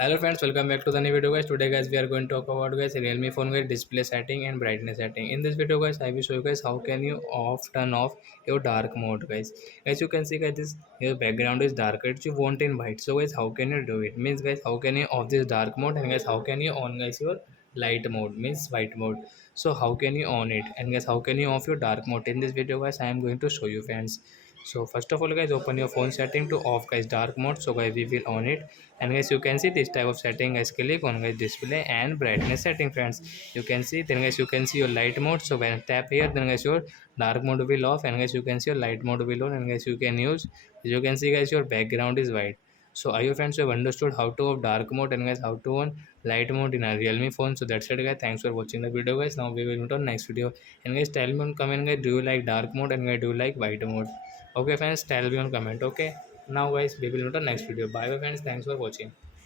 Hello friends, welcome back to the new video guys. Today guys we are going to talk about guys realme phone guys display setting and brightness setting. In this video guys I will show you guys how can you turn off your dark mode guys. As you can see guys, this your background is darker, you want in white. So guys, how can you do it? Means guys, how can you off this dark mode, and guys how can you on guys your light mode, means white mode. So how can you on it, and guys how can you off your dark mode? In this video guys I am going to show you friends. So first of all guys, open your phone setting to off guys dark mode. So guys we will on it, and guys you can see this type of setting. Guys click on guys display and brightness setting friends. You can see, then guys you can see your light mode. So when tap here, then guys your dark mode will off, and guys you can see your light mode will on, and guys you can use, you can see guys your background is white. So I hope friends you have understood how to off dark mode and guys how to on light mode in a realme phone. So that's it guys, thanks for watching the video guys. Now we will meet on next video, and guys tell me on comment guys, do you like dark mode, and guys do you like white mode? Okay friends, tell me on comment. Okay, now guys we will meet on next video. Bye bye friends, thanks for watching.